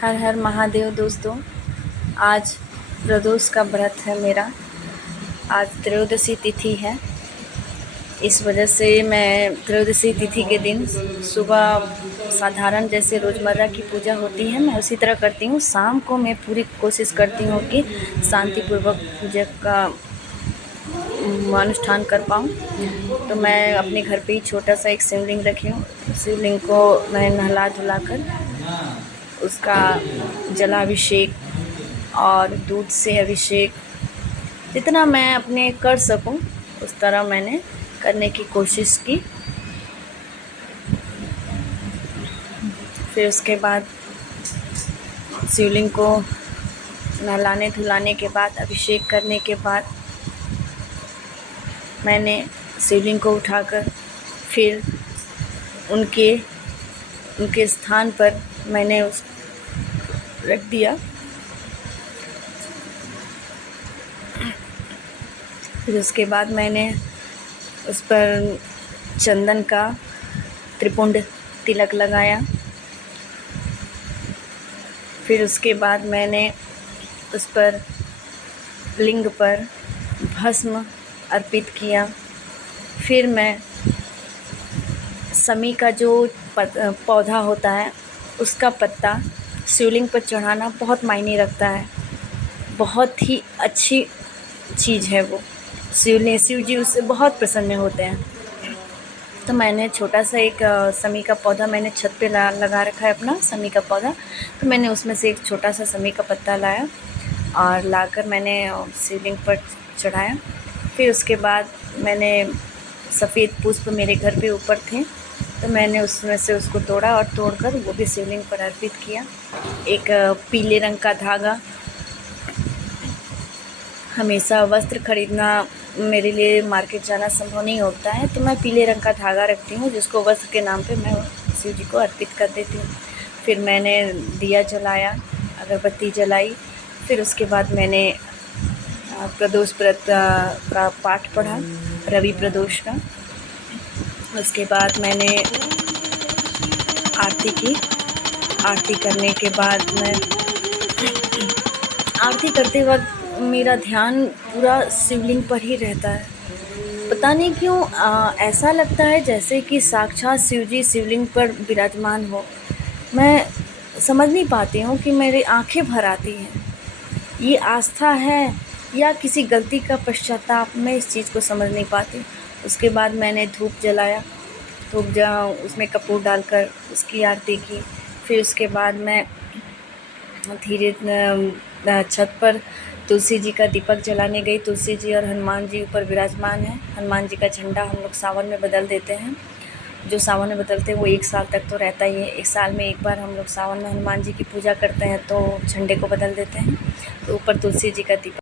हर हर महादेव दोस्तों। आज प्रदोष का व्रत है मेरा। आज त्रयोदशी तिथि है। इस वजह से मैं त्रयोदशी तिथि के दिन सुबह साधारण जैसे रोज़मर्रा की पूजा होती है मैं उसी तरह करती हूँ। शाम को मैं पूरी कोशिश करती हूँ कि शांतिपूर्वक पूजा का अनुष्ठान कर पाऊँ। तो मैं अपने घर पे ही छोटा सा एक शिवलिंग रखी हूँ। शिवलिंग को मैं नहला धुला कर उसका जलाभिषेक और दूध से अभिषेक जितना मैं अपने कर सकूं उस तरह मैंने करने की कोशिश की। फिर उसके बाद शिवलिंग को नहलाने धुलाने के बाद अभिषेक करने के बाद मैंने शिवलिंग को उठाकर फिर उनके स्थान पर मैंने उस रख दिया। फिर उसके बाद मैंने उस पर चंदन का त्रिपुंड तिलक लगाया। फिर उसके बाद मैंने उस पर लिंग पर भस्म अर्पित किया। फिर मैं समी का जो पौधा होता है उसका पत्ता शिवलिंग पर चढ़ाना बहुत मायने रखता है। बहुत ही अच्छी चीज़ है वो। शिव जी उससे बहुत प्रसन्न होते हैं। तो मैंने छोटा सा एक समी का पौधा मैंने छत पे लगा रखा है अपना समी का पौधा। तो मैंने उसमें से एक छोटा सा समी का पत्ता लाया और लाकर मैंने शिवलिंग पर चढ़ाया। फिर उसके बाद मैंने सफ़ेद पुष्प मेरे घर पे ऊपर थे तो मैंने उसमें से उसको तोड़ा और तोड़कर वो भी शिवलिंग पर अर्पित किया। एक पीले रंग का धागा, हमेशा वस्त्र खरीदना मेरे लिए मार्केट जाना संभव नहीं होता है तो मैं पीले रंग का धागा रखती हूँ जिसको वस्त्र के नाम पे मैं शिव जी को अर्पित कर देती हूँ। फिर मैंने दिया जलाया, अगरबत्ती जलाई। फिर उसके बाद मैंने प्रदोष व्रत का पाठ पढ़ा, रवि प्रदोष का। उसके बाद मैंने आरती की। आरती करने के बाद मैं आरती करते वक्त मेरा ध्यान पूरा शिवलिंग पर ही रहता है। पता नहीं क्यों ऐसा लगता है जैसे कि साक्षात शिव जी शिवलिंग पर विराजमान हो। मैं समझ नहीं पाती हूँ कि मेरी आंखें भर आती हैं। ये आस्था है या किसी गलती का पश्चाताप, मैं इस चीज़ को समझ नहीं पाती। उसके बाद मैंने धूप जलाया, उसमें कपूर डालकर उसकी आरती की। फिर उसके बाद मैं धीरे छत पर तुलसी जी का दीपक जलाने गई। तुलसी जी और हनुमान जी ऊपर विराजमान हैं। हनुमान जी का झंडा हम लोग सावन में बदल देते हैं। जो सावन में बदलते हैं वो 1 साल तक तो रहता ही है। 1 साल में एक बार हम लोग सावन में हनुमान जी की पूजा करते हैं तो झंडे को बदल देते हैं। तो ऊपर तुलसी जी का दीपक